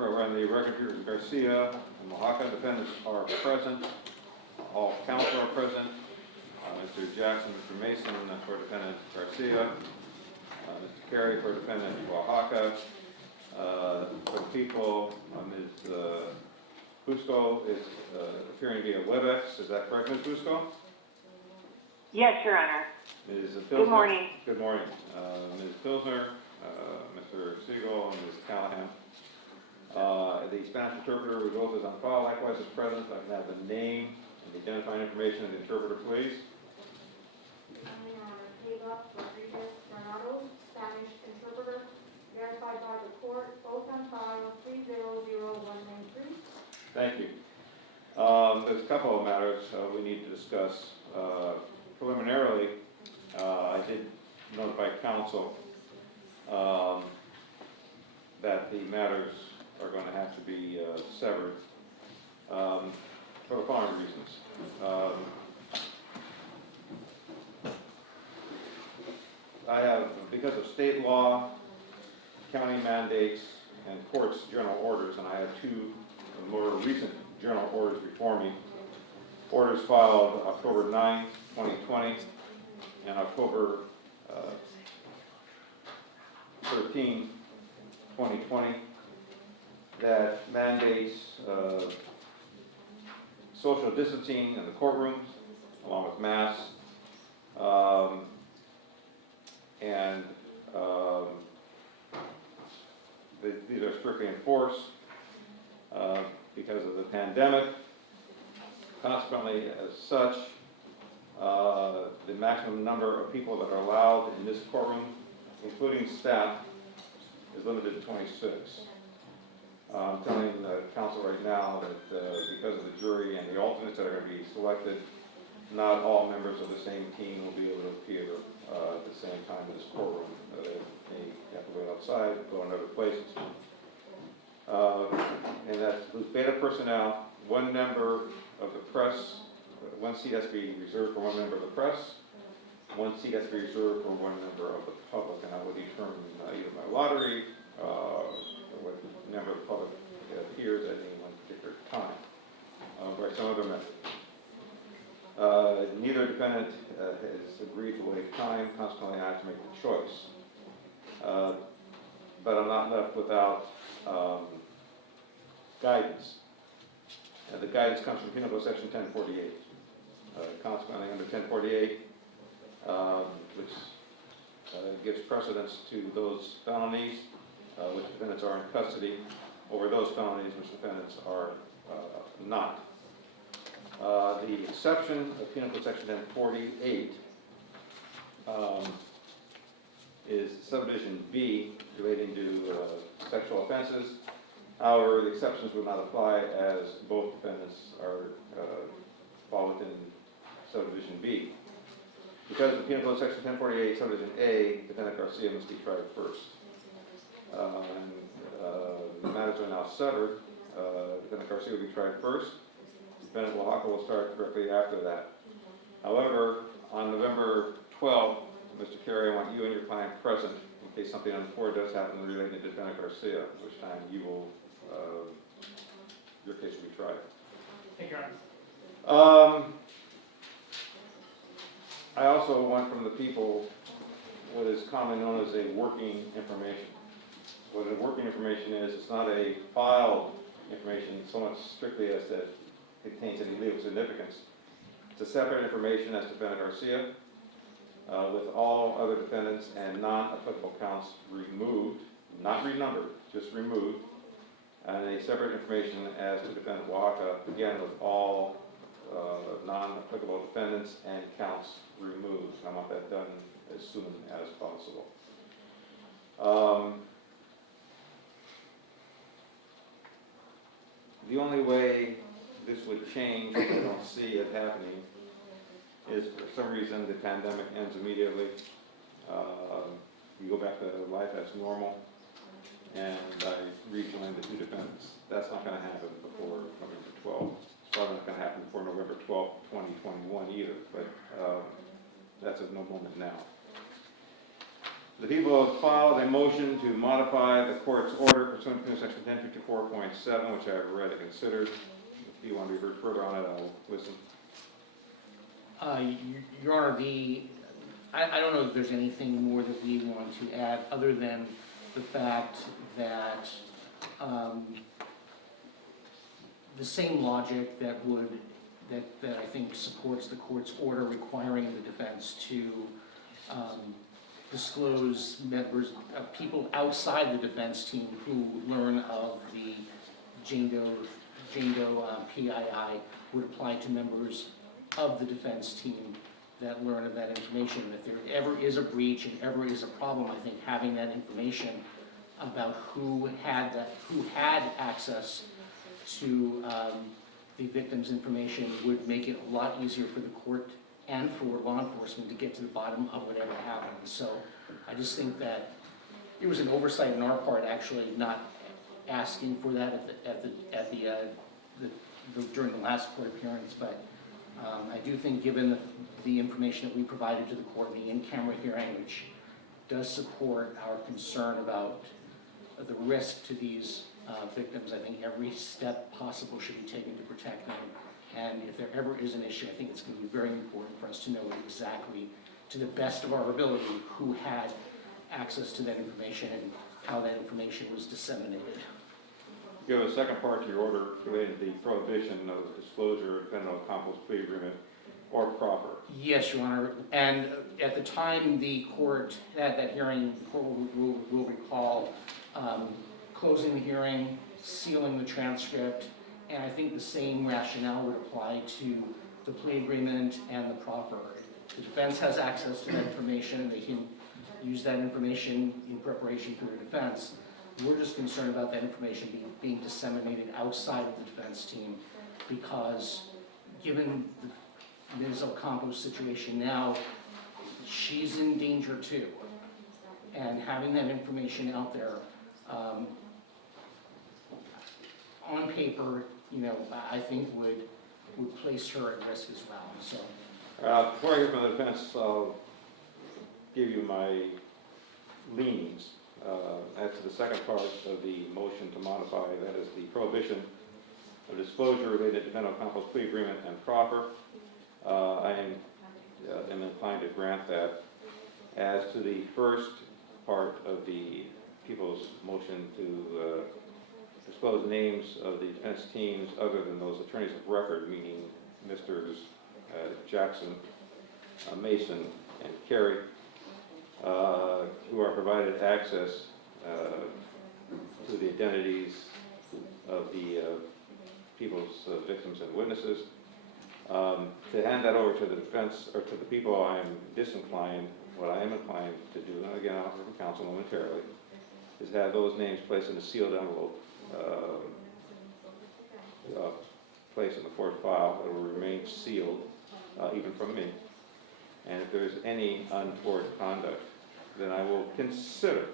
When the record here is Garcia and Oaxaca defendants are present, all counsel are present. Mr. Jackson, Mr. Mason for defendant Garcia, Mr. Carey for defendant Oaxaca. For the people, Ms. Fusco is appearing via WebEx. Is that correct, Ms. Fusco? Yes, Your Honor. Ms. Pilsner? Good morning. Good morning. Ms. Pilsner, Mr. Siegel, and Ms. Callahan. The Spanish interpreter we both is on file, likewise is present. I can have the name and the identifying information of the interpreter, please. Spanish interpreter, verified by the court, both on file 3001193. Thank you. There's a couple of matters we need to discuss. Preliminarily, I did notify counsel that the matters are going to have to be severed for the following reasons. I have, because of state law, county mandates, and court's general orders, and I have two more recent general orders before me. Orders filed October 9th, 2020, and October 13th, 2020, that mandates social distancing in the courtrooms, along with masks, and these are strictly enforced because of the pandemic. Consequently, as such, the maximum number of people that are allowed in this courtroom, including staff, is limited to 26. I'm telling the council right now that because of the jury and the alternates that are going to be selected, not all members of the same team will be able to appear at the same time in this courtroom. They have to wait outside, go in other places. And that includes beta personnel, one member of the press, one seat has to be reserved for one member of the press, one seat has to be reserved for one member of the public, and I will determine either by lottery or what member of the public appears at any one particular time, by some other method. Neither defendant has agreed to waive time, consequently I have to make the choice. But I'm not left without guidance. The guidance comes from Penal Code Section 1048. Consequently, under 1048, which gives precedence to those felonies which defendants are in custody over those felonies which defendants are not. The exception of Penal Code Section 1048 is subdivision B relating to sexual offenses. However, the exceptions would not apply as both defendants are fall within subdivision B. Because of Penal Code Section 1048, subdivision A, defendant Garcia must be tried first. The matters are now severed. Defendant Garcia will be tried first. Defendant Oaxaca will start directly after that. However, on November 12th, Mr. Carey, I want you and your client present in case something untoward does happen related to defendant Garcia, at which time you will, your case will be tried. Thank you, Your Honor. I also want from the people what is commonly known as a working information. What a working information is, it's not a filed information so much strictly as that it contains any legal significance. It's a separate information as to defendant Garcia, with all other defendants and non-applicable counts removed, not renumbered, just removed, and a separate information as to defendant Oaxaca, again with all non-applicable defendants and counts removed. I want that done as soon as possible. The only way this would change, if I don't see it happening, is for some reason the pandemic ends immediately. We go back to life as normal, and I rejoin the two defendants. That's not going to happen before November 12th. It's probably not going to happen before November 12th, 2021 either, but that's at no moment now. The people have filed a motion to modify the court's order pursuant to section 1054.7, which I have read and considered. If you want to be heard further on it, I'll listen. Your Honor, I don't know if there's anything more that we want to add other than the fact that the same logic that I think supports the court's order requiring the defense to disclose members of people outside the defense team who learn of the Jane Doe PII would apply to members of the defense team that learn of that information. If there ever is a breach and ever is a problem, I think having that information about who had access to the victim's information would make it a lot easier for the court and for law enforcement to get to the bottom of whatever happened. So I just think that it was an oversight on our part, actually, not asking for that during the last court appearance. But I do think, given the information that we provided to the court in the in-camera hearing, which does support our concern about the risk to these victims, I think every step possible should be taken to protect them. And if there ever is an issue, I think it's going to be very important for us to know exactly, to the best of our ability, who had access to that information and how that information was disseminated. You have a second part to your order related to the prohibition of disclosure of defendant accomplice plea agreement or proffer. Yes, Your Honor. And at the time the court had that hearing, the court will recall closing the hearing, sealing the transcript, and I think the same rationale would apply to the plea agreement and the proffer. The defense has access to that information. They can use that information in preparation for their defense. We're just concerned about that information being disseminated outside of the defense team, because given Ms. Ocampo's situation now, she's in danger too. And having that information out there on paper, I think would place her at risk as well. So, before I hear from the defense, I'll give you my leanings. As to the second part of the motion to modify, that is the prohibition of disclosure related to defendant accomplice plea agreement and proffer. I am inclined to grant that. As to the first part of the people's motion to disclose names of the defense teams other than those attorneys of record, meaning Mr. Jackson, Mason, and Carey, who are provided access to the identities of the people's victims and witnesses. To hand that over to the defense, or to the people, I am disinclined. What I am inclined to do, and again I'll hear from counsel momentarily, is have those names placed in a sealed envelope, placed in the court file that will remain sealed, even from me. And if there's any untoward conduct, then I will consider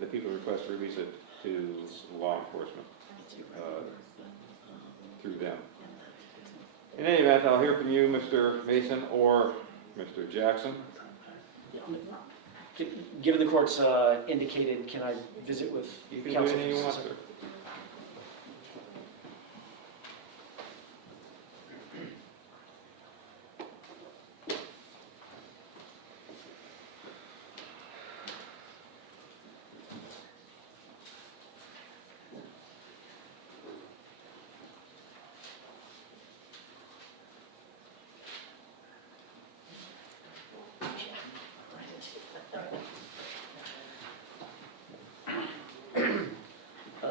the people request to release it to law enforcement through them. In any event, I'll hear from you, Mr. Mason or Mr. Jackson. Given the court's indicated, can I visit with You can counsel? do anything you want, sir.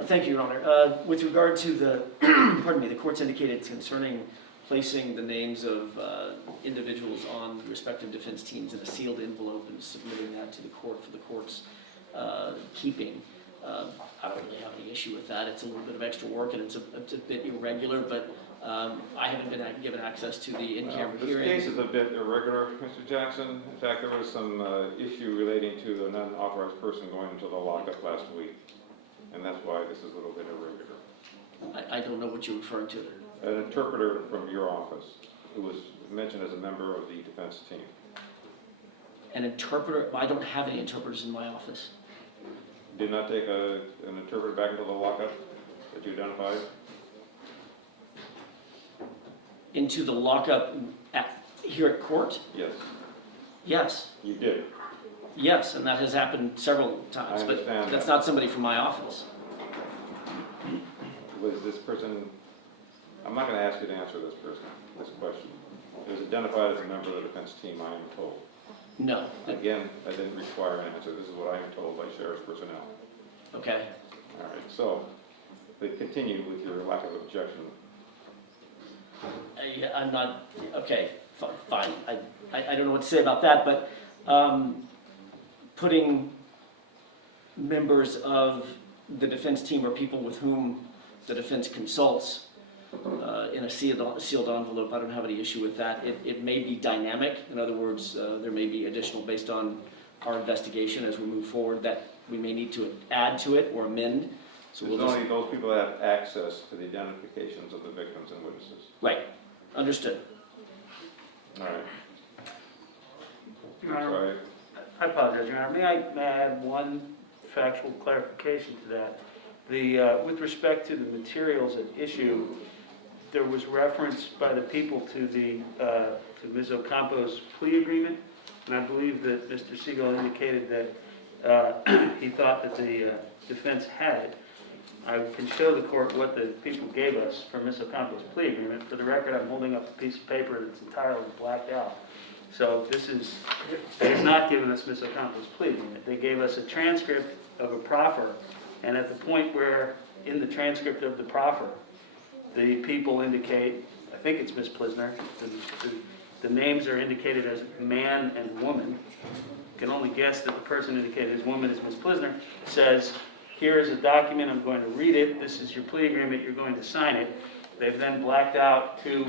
Thank you, Your Honor. With regard to the, pardon me, the court's indicated concerning placing the names of individuals on the respective defense teams in a sealed envelope and submitting that to the court for the court's keeping. I don't really have any issue with that. It's a little bit of extra work and it's a bit irregular, but I haven't been given access to the in-camera hearing. This case is a bit irregular, Mr. Jackson. In fact, there was some issue relating to an unauthorized person going into the lockup last week. And that's why this is a little bit irregular. I don't know what you're referring to. An interpreter from your office who was mentioned as a member of the defense team. An interpreter, I don't have any interpreters in my office. Did not take an interpreter back into the lockup that you identified? Into the lockup here at court? Yes, Yes, you did. yes, and that has happened several times, I but understand that's that. not somebody from my office. Was this person, I'm not gonna ask you to answer this question. It was identified as a member of the defense team, I am told. No. Again, I didn't require an answer, this is what I am told by sheriff's personnel. Okay. All right, so, but continue with your lack of objection. I'm not, okay, fine. I don't know what to say about that, but putting members of the defense team or people with whom the defense consults in a sealed envelope, I don't have any issue with that. It may be dynamic. In other words, there may be additional based on our investigation as we move forward that we may need to add to it or amend. So There's we'll just, only those people that have access to the identifications of the victims and witnesses. right, understood. All right. Your Honor, Sorry. I apologize, Your Honor. May I add one factual clarification to that? With respect to the materials at issue, there was reference by the people to Ms. Ocampo's plea agreement, and I believe that Mr. Siegel indicated that he thought that the defense had it. I can show the court what the people gave us for Ms. Ocampo's plea agreement. For the record, I'm holding up a piece of paper that's entirely blacked out. So they have not given us Ms. Ocampo's plea agreement. They gave us a transcript of a proffer, and at the point where, in the transcript of the proffer, the people indicate, I think it's Ms. Plisner, the names are indicated as man and woman. You can only guess that the person indicated as woman is Ms. Plisner, says, here is a document, I'm going to read it, this is your plea agreement, you're going to sign it. They've then blacked out 2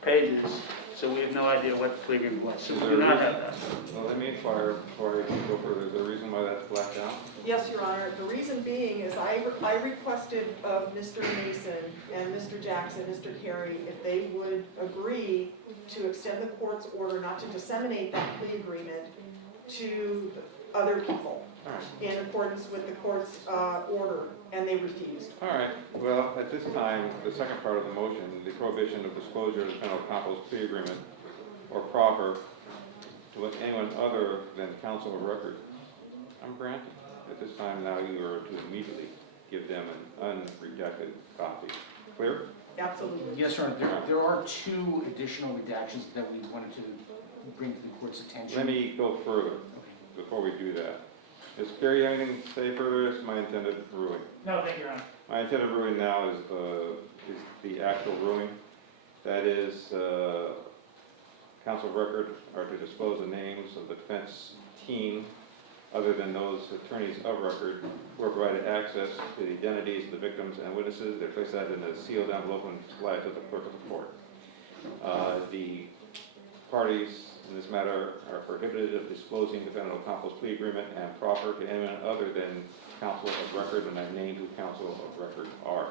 pages, so we have no idea what the plea agreement was. So we do not have that. Well, let me inquire before I go further. Is there a reason why that's blacked out? Yes, Your Honor. The reason being is I requested of Mr. Mason and Mr. Jackson, Mr. Carey, if they would agree to extend the court's order not to disseminate that plea agreement to other people in accordance with the court's order, and they refused. All right, well, at this time, the second part of the motion, the prohibition of disclosure of the defendant Ocampo's plea agreement or proffer to anyone other than counsel of record, I'm granting. At this time now, you are to immediately give them an unredacted copy. Clear? Absolutely. Yes, sir. There are 2 additional redactions that we wanted to bring to the court's attention. Let me go further before we do that. Does Carrie have anything to say further? This is my intended ruling. No, thank you, Your Honor. My intended ruling now is the actual ruling. That is, counsel of record are to disclose the names of the defense team other than those attorneys of record who are provided access to the identities of the victims and witnesses. They place that in a sealed envelope and supply it to the clerk of the court. The parties in this matter are prohibited of disclosing defendant Ocampo's plea agreement and proffer to anyone other than counsel of record, and I've named who counsel of record are.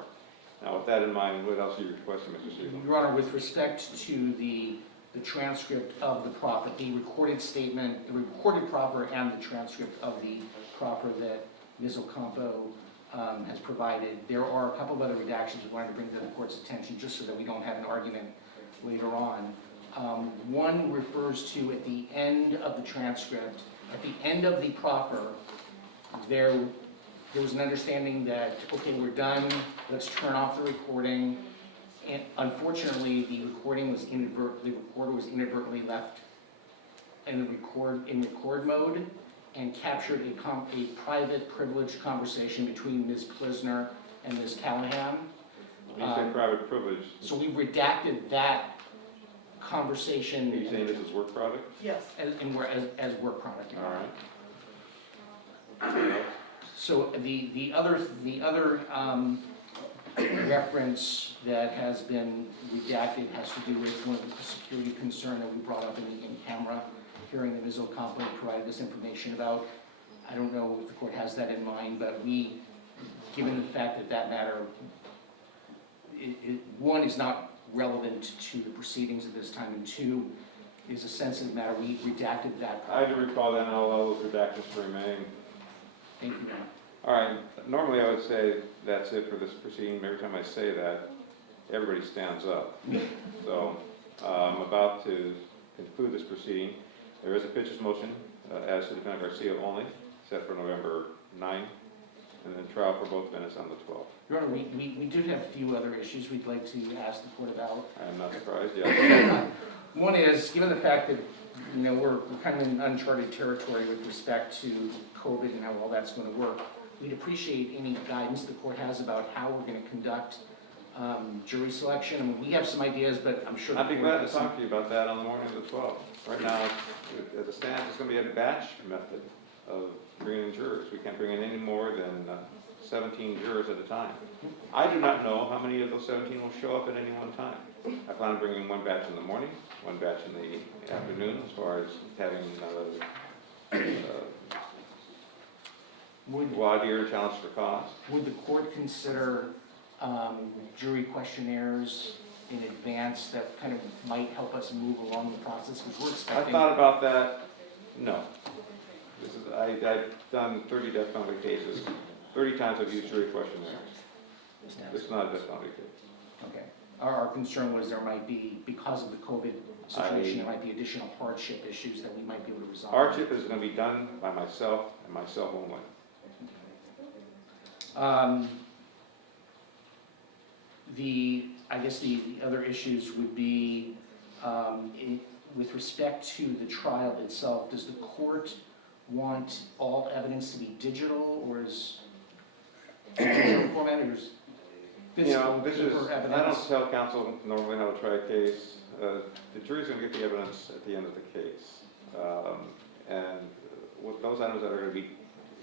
Now, with that in mind, what else are you requesting, Mr. Siegel? Your Honor, with respect to the transcript of the proffer, the recorded statement, the recorded proffer, and the transcript of the proffer that Ms. Ocampo has provided, there are a couple of other redactions we wanted to bring to the court's attention just so that we don't have an argument later on. One refers to at the end of the transcript, at the end of the proffer, there was an understanding that, okay, we're done, let's turn off the recording. And unfortunately, the recorder was inadvertently left in record mode and captured a private, privileged conversation between Ms. Plisner and Ms. Callahan. When you say private privilege, So we redacted that conversation. are you saying this is work product? Yes. as work product. All right. So the other reference that has been redacted has to do with one of the security concern that we brought up in the in-camera hearing that Ms. Ocampo provided this information about. I don't know if the court has that in mind, but we, given the fact that matter, one, is not relevant to the proceedings at this time, and 2, is a sensitive matter, we redacted that. I do recall that, and I'll allow those redactions to remain. Thank you, Matt. All right, normally I would say that's it for this proceeding. Every time I say that, everybody stands up. So I'm about to conclude this proceeding. There is a pitcher's motion as to defendant Garcia only, set for November 9th, and then trial for both defendants on the 12th. Your Honor, we do have a few other issues we'd like to ask the court about. I am not surprised, yeah. One is, given the fact that, you know, we're kind of in uncharted territory with respect to COVID and how all that's going to work, we'd appreciate any guidance the court has about how we're going to conduct jury selection. I mean, we have some ideas, but I'm sure the I'd be court glad to has some. talk to you about that on the morning of the 12th. Right now, as it stands, it's going to be a batch method of bringing in jurors. We can't bring in any more than 17 jurors at a time. I do not know how many of those 17 will show up at any one time. I plan on bringing one batch in the morning, one batch in the afternoon, as far as having voir dire challenge for cause. Would the court consider jury questionnaires in advance that kind of might help us move along the process? Because we're I expecting. thought about that. No. I've done 30 death penalty cases. 30 times I've used jury questionnaires. It's not a death penalty case. Okay. Our concern was there might be, because of the COVID situation, there might be additional hardship issues that we might be able to resolve. Hardship is going to be done by myself and myself only. I guess the other issues would be, with respect to the trial itself, does the court want all evidence to be digital, or is digital format, or is physical paper evidence? I don't tell counsel normally how to try a case. The jury's going to get the evidence at the end of the case. And with those items that are going to be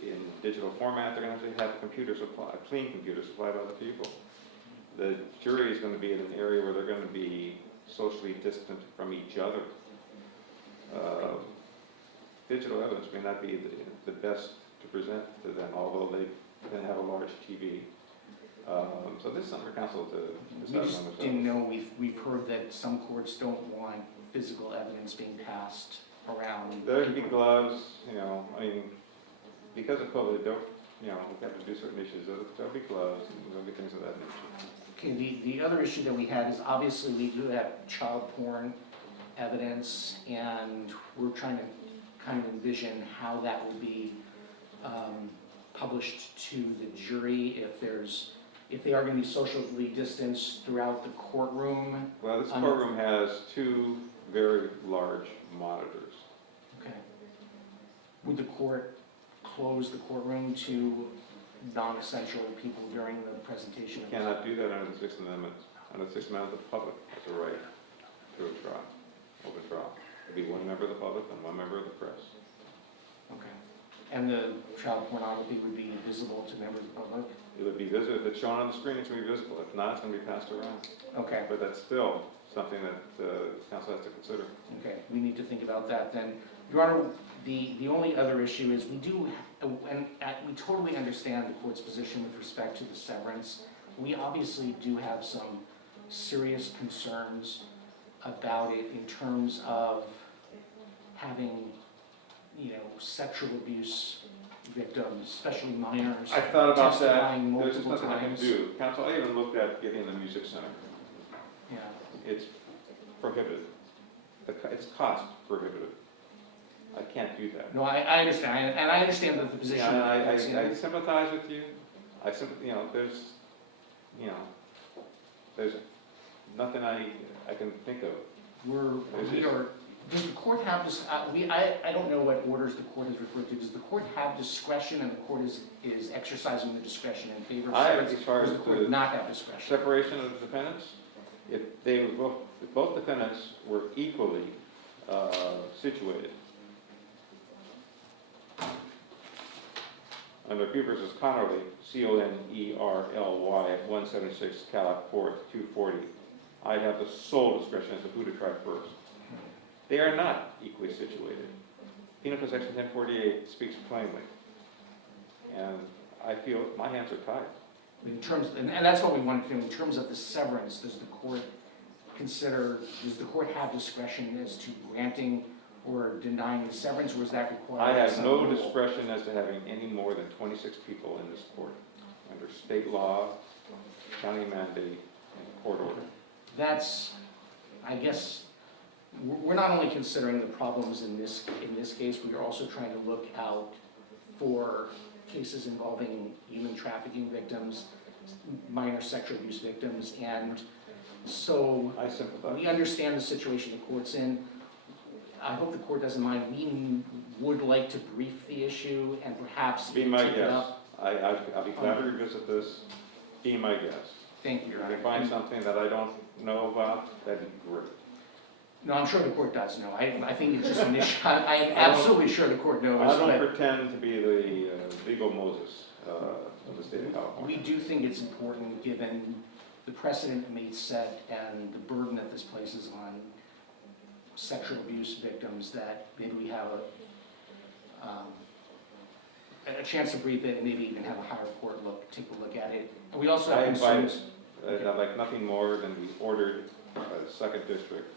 in digital format, they're going to have a clean computer supplied by the people. The jury is going to be in an area where they're going to be socially distant from each other. Digital evidence may not be the best to present to them, although they can have a large TV. So this is something for counsel to We decide on just themselves. didn't know, we've heard that some courts don't want physical evidence being passed around. There could be gloves, I mean, because of COVID, we have to do certain issues. There'll be gloves, and there'll be things of that nature. Okay, the other issue that we had is obviously we do have child porn evidence, and we're trying to kind of envision how that will be published to the jury if they are going to be socially distanced throughout the courtroom. Well, this courtroom has 2 very large monitors. Okay. Would the court close the courtroom to non-essential people during the presentation? You cannot do that under the Sixth Amendment. Under the Sixth Amendment, the public has a right to a trial, open trial. There'll be one member of the public and one member of the press. Okay. And the child pornography would be visible to members of the public? It would be visible. If it's shown on the screen, it's going to be visible. If not, it's going to be passed around. Okay. But that's still something that counsel has to consider. Okay, we need to think about that then. Your Honor, the only other issue is we do, and we totally understand the court's position with respect to the severance. We obviously do have some serious concerns about it in terms of having, sexual abuse victims, especially minors, I thought about that. testifying There's multiple nothing I can times. do. Counsel, I even looked at getting the music center. Yeah. It's prohibitive. It's cost prohibitive. I can't do that. No, I understand, and I understand that the position. Yeah, of the court's I sympathize with you. There's nothing I can think of. Does the court have this, I don't know what orders the court has referred to. Does the court have discretion and the court is exercising the discretion in favor of severance? As far Or as does the court the not have discretion? separation of the defendants, if both defendants were equally situated, under Pugh versus Connerly, Connerly, 176 Calic 4th 240, I have the sole discretion as to who to try first. They are not equally situated. Penal Code Section 1048 speaks plainly, and I feel my hands are tied. In terms, and that's what we wanted to do, in terms of the severance, does the court consider, does the court have discretion as to granting or denying the severance, or is that required? I by have some no rule? discretion as to having any more than 26 people in this court, under state law, county mandate, and court order. That's, I guess, we're not only considering the problems in this case, we are also trying to look out for cases involving human trafficking victims, minor sexual abuse victims, and so I sympathize. we understand the situation the court's in. I hope the court doesn't mind. We would like to brief the issue and perhaps Be take my it guest. up. I'll be glad to revisit this. Be my guest. Thank you, If Your I Honor. can find something that I don't know about, that'd be great. No, I'm sure the court does know. I think it's just an issue. I'm absolutely sure the court knows. I don't but pretend to be the legal Moses of the state of we California. do think it's important, given the precedent it may set and the burden that this places on sexual abuse victims, that maybe we have a chance to brief it and maybe even have a higher court take a look at it. And we also I have invite, concerns. I'd like nothing more than be ordered by the second district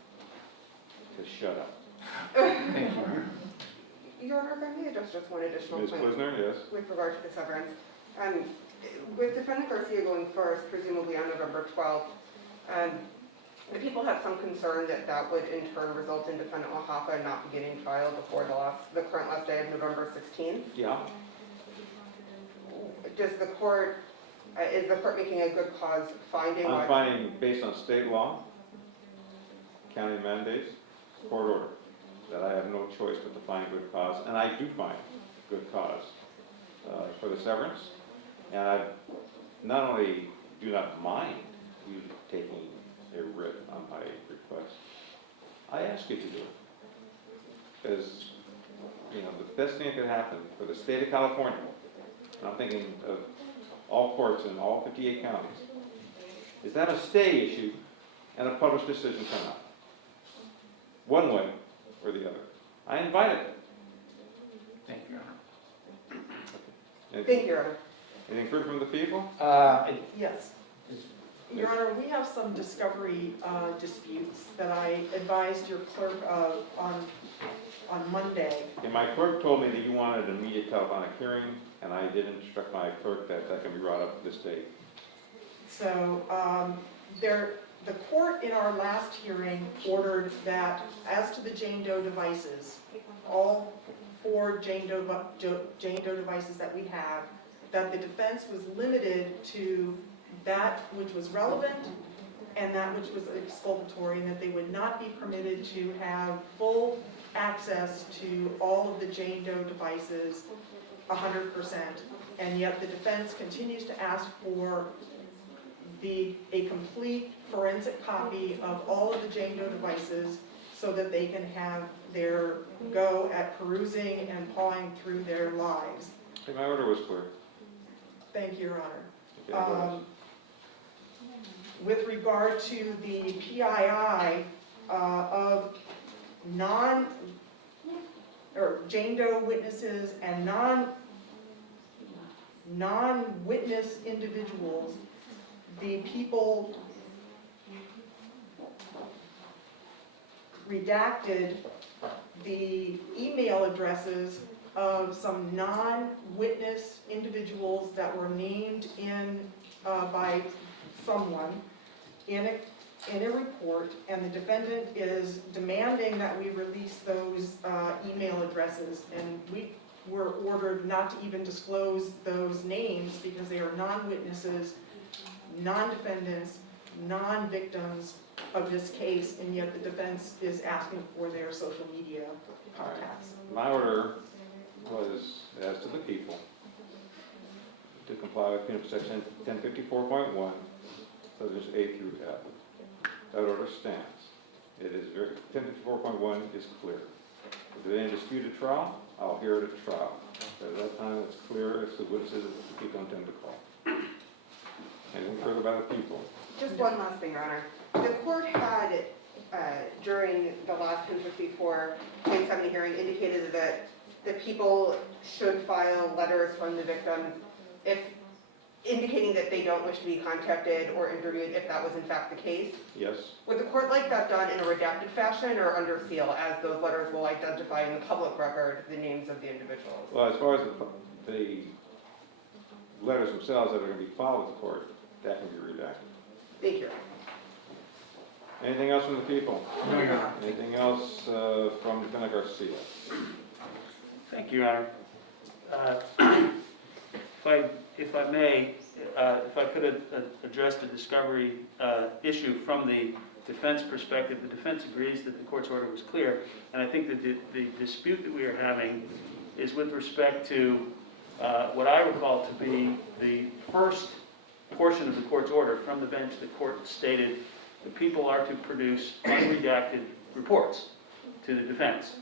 to shut up. Thank you, Your Honor. Your Honor, if I may address just one additional Ms. point Klisner, yes? with regard to the severance. With Defendant Garcia going first, presumably on November 12th, the people had some concern that that would in turn result in Defendant Oaxaca not beginning trial before the current last day of November 16th. Yeah. Is the court making a good cause finding? I'm finding, based on state law, county mandates, court order, that I have no choice but to find good cause, and I do find good cause for the severance. And I not only do not mind you taking a writ on my request, I ask you to do it. Because, you know, the best thing that could happen for the state of California, and I'm thinking of all courts in all 58 counties, is that a stay issue and a published decision come out. One way or the other. I invited it. Thank you, Your Honor. Thank you, Your Honor. Anything further from the people? Yes. Your Honor, we have some discovery disputes that I advised your clerk of on Monday. And my clerk told me that you wanted an immediate telephonic hearing, and I did instruct my clerk that that can be brought up this date. So the court in our last hearing ordered that as to the Jane Doe devices, all 4 Jane Doe devices that we have, that the defense was limited to that which was relevant and that which was exculpatory, and that they would not be permitted to have full access to all of the Jane Doe devices 100%. And yet the defense continues to ask for a complete forensic copy of all of the Jane Doe devices so that they can have their go at perusing and pawing through their lives. Okay, my order was clear. Thank you, Your Honor. Okay, go ahead. With regard to the PII of Jane Doe witnesses and non-witness individuals, the people redacted the email addresses of some non-witness individuals that were named by someone in a report, and the defendant is demanding that we release those email addresses, and we were ordered not to even disclose those names because they are non-witnesses, non-defendants, non-victims of this case, and yet the defense is asking for their social media contacts. My order was, as to the people, to comply with Penal Section 1054.1, subjects A through F. That order stands. It is 1054.1 is clear. If there's any dispute at trial, I'll hear it at trial. At that time, it's clear as to witnesses that the people intend to call. Anything further by the people? Just one last thing, Your Honor. The court had, during the last 1054-1070 hearing, indicated that the people should file letters from the victims if indicating that they don't wish to be contacted or interviewed if that was in fact the case. Yes? Would the court like that done in a redacted fashion or under seal, as those letters will identify in the public record the names of the individuals? Well, as far as the letters themselves that are going to be filed with the court, that can be redacted. Thank you. Anything else from the people? No, Your Honor. Anything else from Defendant Garcia? Thank you, Your Honor. If I may, if I could address the discovery issue from the defense perspective, the defense agrees that the court's order was clear, and I think that the dispute that we are having is with respect to what I recall to be the first portion of the court's order. From the bench, the court stated the people are to produce unredacted reports to the defense.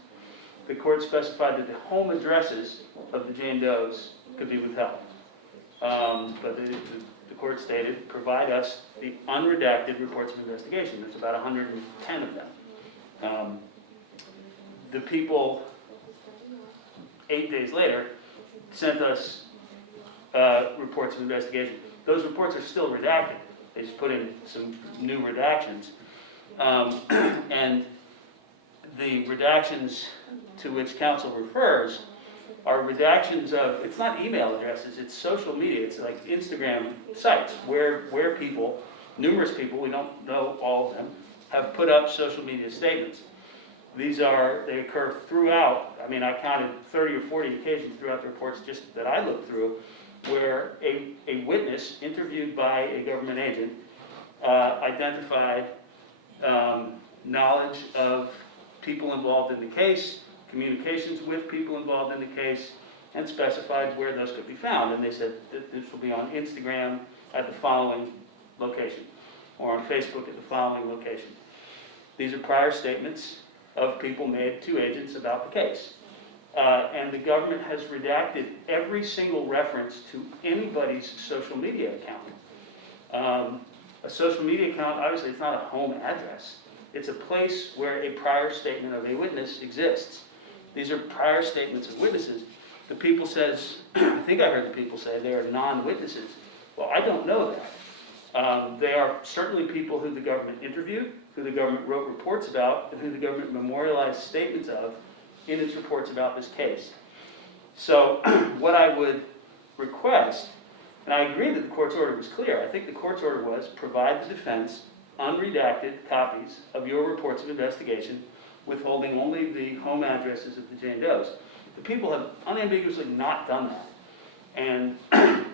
The court specified that the home addresses of the Jane Does could be withheld. But the court stated, provide us the unredacted reports of investigation. There's about 110 of them. The people, 8 days later, sent us reports of investigation. Those reports are still redacted. They just put in some new redactions. And the redactions to which counsel refers are redactions of, it's not email addresses, it's social media. It's like Instagram sites where people, numerous people, we don't know all of them, have put up social media statements. They occur throughout, I mean, I counted 30 or 40 occasions throughout the reports just that I looked through, where a witness interviewed by a government agent identified knowledge of people involved in the case, communications with people involved in the case, and specified where those could be found. And they said that this will be on Instagram at the following location, or on Facebook at the following location. These are prior statements of people made to agents about the case. And the government has redacted every single reference to anybody's social media account. A social media account, obviously, it's not a home address. It's a place where a prior statement of a witness exists. These are prior statements of witnesses. The people says, I think I heard the people say they are non-witnesses. Well, I don't know that. They are certainly people who the government interviewed, who the government wrote reports about, and who the government memorialized statements of in its reports about this case. So what I would request, and I agree that the court's order was clear. I think the court's order was provide the defense unredacted copies of your reports of investigation, withholding only the home addresses of the Jane Does. The people have unambiguously not done that. And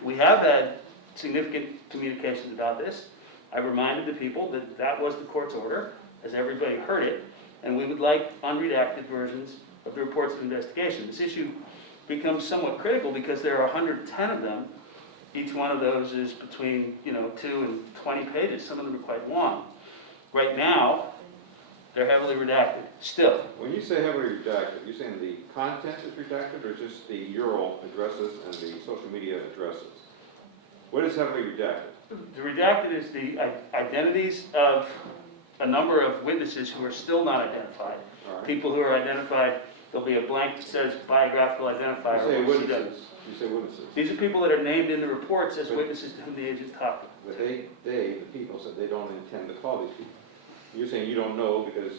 we have had significant communications about this. I reminded the people that that was the court's order, as everybody heard it, and we would like unredacted versions of the reports of investigation. This issue becomes somewhat critical because there are 110 of them. Each one of those is between 2 and 20 pages. Some of them are quite long. Right now, they're heavily redacted, still. When you say heavily redacted, you're saying the content is redacted or just the URL addresses and the social media addresses? What is heavily redacted? The redacted is the identities of a number of witnesses who are still not identified. All right. People who are identified, there'll be a blank that says biographical identifier. You say or witnesses. You say witnesses. These are people that are named in the reports as witnesses to whom the agent talked to. But the people said they don't intend to call these people. You're saying you don't know because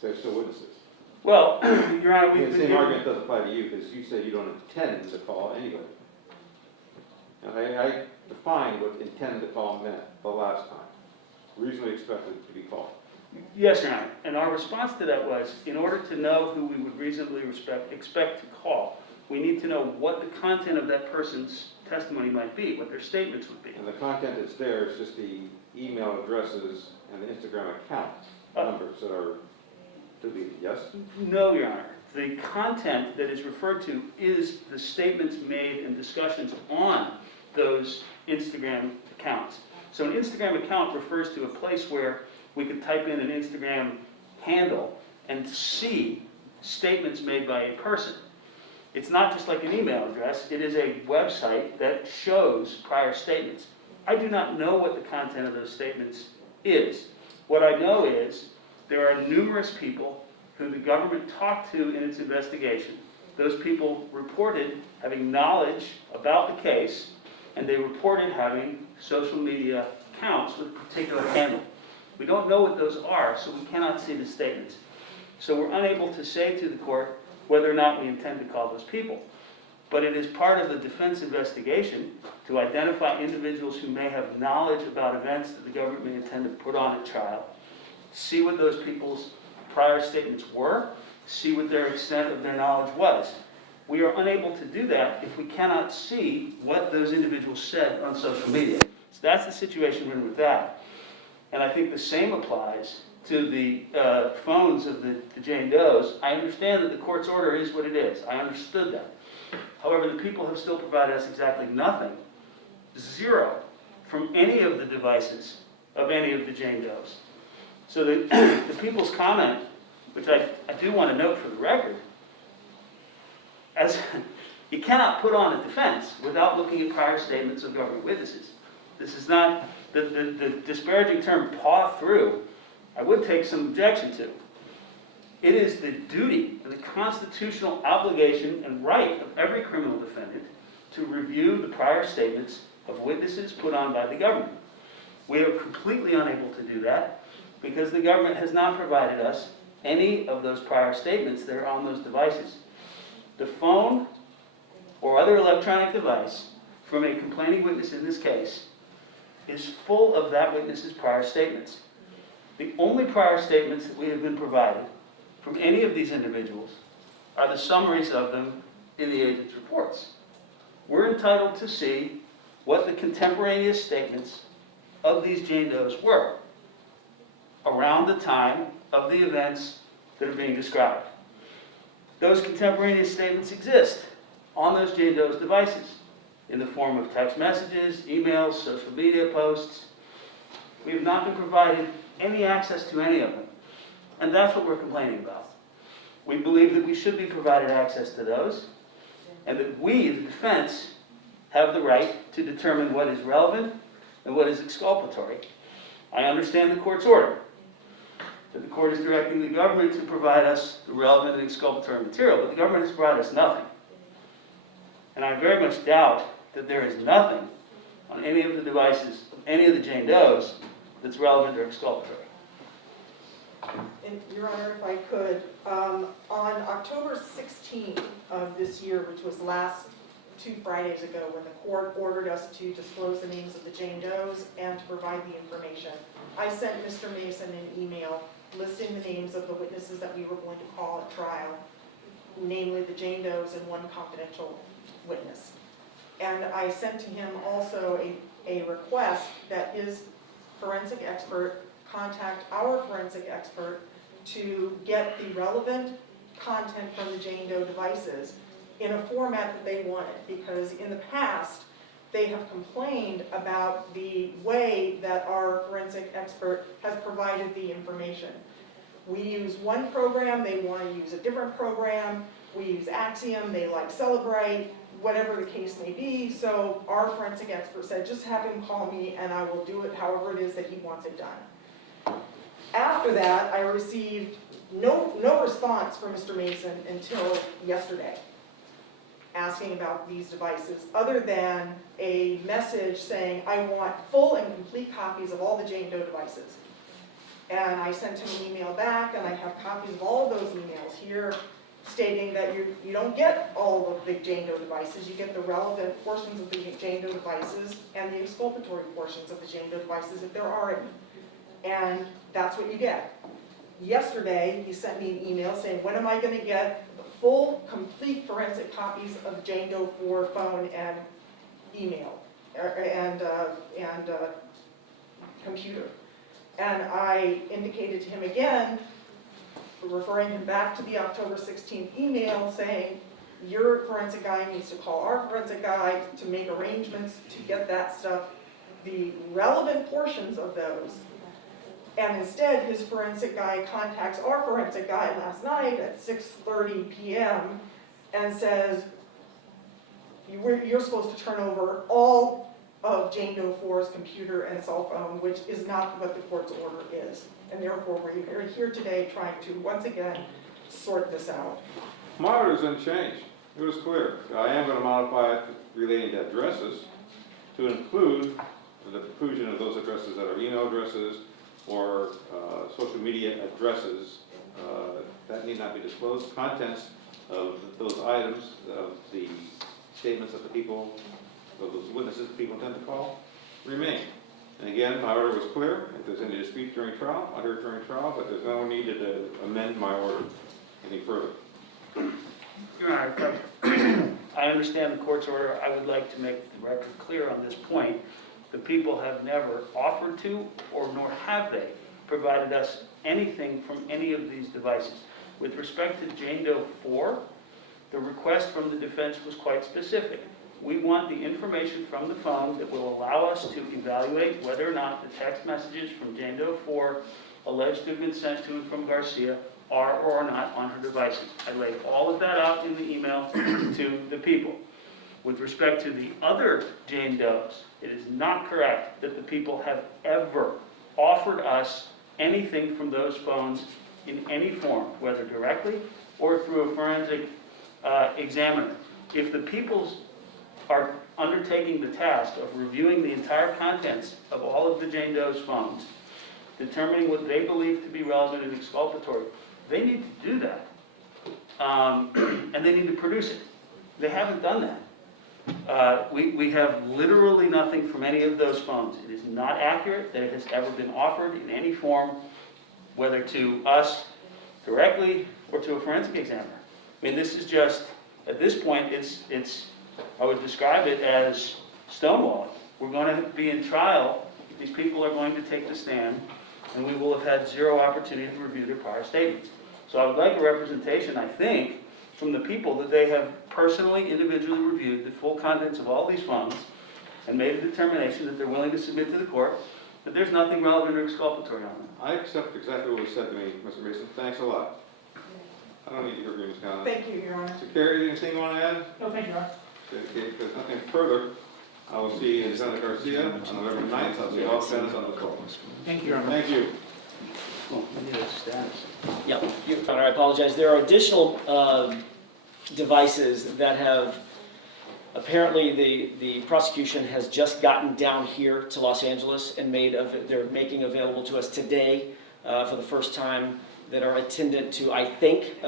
they're still witnesses. Well, Your Honor, we've The been same given- argument doesn't apply to you because you said you don't intend to call anybody. And I defined what intend to call meant the last time. Reasonably expected to be called. Yes, Your Honor. And our response to that was, in order to know who we would reasonably expect to call, we need to know what the content of that person's testimony might be, what their statements would be. And the content that's there is just the email addresses and the Instagram account numbers that are deleted, yes? No, Your Honor. The content that is referred to is the statements made and discussions on those Instagram accounts. So an Instagram account refers to a place where we could type in an Instagram handle and see statements made by a person. It's not just like an email address, it is a website that shows prior statements. I do not know what the content of those statements is. What I know is there are numerous people who the government talked to in its investigation. Those people reported having knowledge about the case, and and they reported having social media accounts with a particular handle. We don't know what those are, so we cannot see the statements. So we're unable to say to the court whether or not we intend to call those people. But it is part of the defense investigation to identify individuals who may have knowledge about events that the government may intend to put on at trial, see what those people's prior statements were, see what their extent of their knowledge was. We are unable to do that if we cannot see what those individuals said on social media. So that's the situation we're in with that. And I think the same applies to the phones of the Jane Does. I understand that the court's order is what it is. I understood that. However, the people have still provided us exactly nothing, zero, from any of the devices of any of the Jane Does. So the people's comment, which I do want to note for the record, as you cannot put on a defense without looking at prior statements of government witnesses. This is not, the disparaging term paw through, I would take some objection to. It is the duty and the constitutional obligation and right of every criminal defendant to review the prior statements of witnesses put on by the government. We are completely unable to do that because the government has not provided us any of those prior statements that are on those devices. The phone or other electronic device from a complaining witness in this case is full of that witness's prior statements. The only prior statements that we have been provided from any of these individuals are the summaries of them in the agent's reports. We're entitled to see what the contemporaneous statements of these Jane Does were around the time of the events that are being described. Those contemporaneous statements exist on those Jane Doe's devices in the form of text messages, emails, social media posts. We have not been provided any access to any of them. And that's what we're complaining about. We believe that we should be provided access to those, and that we, the defense, have the right to determine what is relevant and what is exculpatory. I understand the court's order, that the court is directing the government to provide us the relevant and exculpatory material, but the government has provided us nothing. And I very much doubt that there is nothing on any of the devices of any of the Jane Does that's relevant or exculpatory. And Your Honor, if I could, on October 16th of this year, which was last 2 Fridays ago, when the court ordered us to disclose the names of the Jane Does and to provide the information, I sent Mr. Mason an email listing the names of the witnesses that we were going to call at trial, namely the Jane Does and one confidential witness. And I sent to him also a request that his forensic expert contact our forensic expert to get the relevant content from the Jane Doe devices in a format that they wanted, because in the past they have complained about the way that our forensic expert has provided the information. We use one program, they want to use a different program. We use Axiom, they like Celebrate, whatever the case may be. So our forensic expert said, just have him call me and I will do it however it is that he wants it done. After that, I received no response from Mr. Mason until yesterday, asking about these devices, other than a message saying, I want full and complete copies of all the Jane Doe devices. And I sent him an email back, and I have copies of all of those emails here, stating that you don't get all of the Jane Doe devices, you get the relevant portions of the Jane Doe devices and the exculpatory portions of the Jane Doe devices if there are any. And that's what you get. Yesterday, he sent me an email saying, when am I going to get the full, complete forensic copies of Jane Doe 4 phone and email and computer? And I indicated to him again, referring him back to the October 16th email, saying, your forensic guy needs to call our forensic guy to make arrangements to get that stuff, the relevant portions of those. And instead, his forensic guy contacts our forensic guy last night at 6:30 p.m. and says, you're supposed to turn over all of Jane Doe 4's computer and cell phone, which is not what the court's order is. And therefore, we're here today trying to, once again, sort this out. My order's unchanged. It was clear. I am going to modify it relating to addresses, to include the inclusion of those addresses that are email addresses or social media addresses. That need not be disclosed. Contents of those items, of the statements that the people, of those witnesses that people intend to call, remain. And again, my order was clear. If there's any dispute during trial, I'll hear it during trial, but there's no need to amend my order any further. Your Honor, I understand the court's order. I would like to make the record clear on this point. The people have never offered to, or nor have they, provided us anything from any of these devices. With respect to Jane Doe 4, the request from the defense was quite specific. We want the information from the phone that will allow us to evaluate whether or not the text messages from Jane Doe 4 alleged to have been sent to and from Garcia are or are not on her devices. I laid all of that out in the email to the people. With respect to the other Jane Does, it is not correct that the people have ever offered us anything from those phones in any form, whether directly or through a forensic examiner. If the people are undertaking the task of reviewing the entire contents of all of the Jane Doe's phones, determining what they believe to be relevant and exculpatory, they need to do that. And they need to produce it. They haven't done that. We have literally nothing from any of those phones. It is not accurate that it has ever been offered in any form, whether to us directly or to a forensic examiner. I mean, this is just, at this point, I would describe it as stonewalling. We're going to be in trial. These people are going to take the stand, and we will have had zero opportunity to review their prior statements. So I would like a representation, I think, from the people that they have personally, individually reviewed the full contents of all these phones and made a determination that they're willing to submit to the court that there's nothing relevant or exculpatory on them. I accept exactly what was said to me, Mr. Mason. Thanks a lot. I don't need your agreements, Counsel. Thank you, Your Honor. Mr. Carey, anything you want to add? No, thank you, Your Honor. Okay, if there's nothing further, I will see Lieutenant Garcia on November 9th. I'll see all defendants on the call. Thank you, Your Honor. Thank you. Well, we need a status. Yeah, Your Honor, I apologize. There are additional devices that have, apparently the prosecution has just gotten down here to Los Angeles and they're making available to us today for the first time, that are attendant to, I think,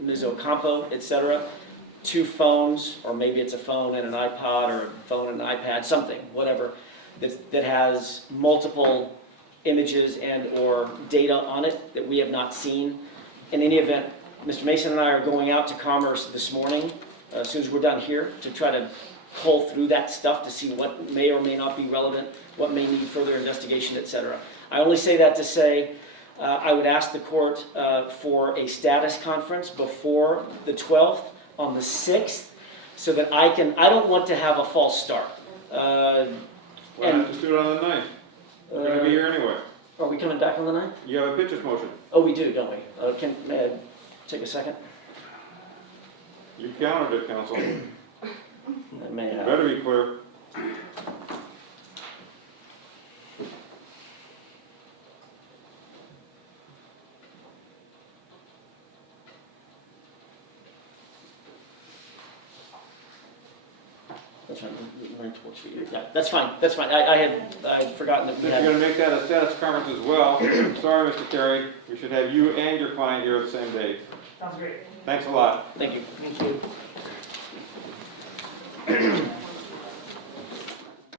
Ms. Ocampo, et cetera. 2 phones, or maybe it's a phone and an iPod, or a phone and an iPad, something, whatever, that has multiple images and or data on it that we have not seen. In any event, Mr. Mason and I are going out to Commerce this morning, as soon as we're done here, to try to cull through that stuff to see what may or may not be relevant, what may need further investigation, et cetera. I only say that to say I would ask the court for a status conference before the 12th on the 6th, so that I don't want to have a false start. Why not just do it on the 9th? We're going to be here anyway. Are we coming back on the 9th? You have a pitcher's motion. Oh, we do, don't we? May I take a second? You countered it, Counsel. May I? Better be clear. That's fine. 9th works for you. Yeah, that's fine. That's fine. I had forgotten that If we you're had. going to make that a status conference as well, sorry, Mr. Carey, we should have you and your client here at the same day. Sounds great. Thanks a lot. Thank you. Thank you.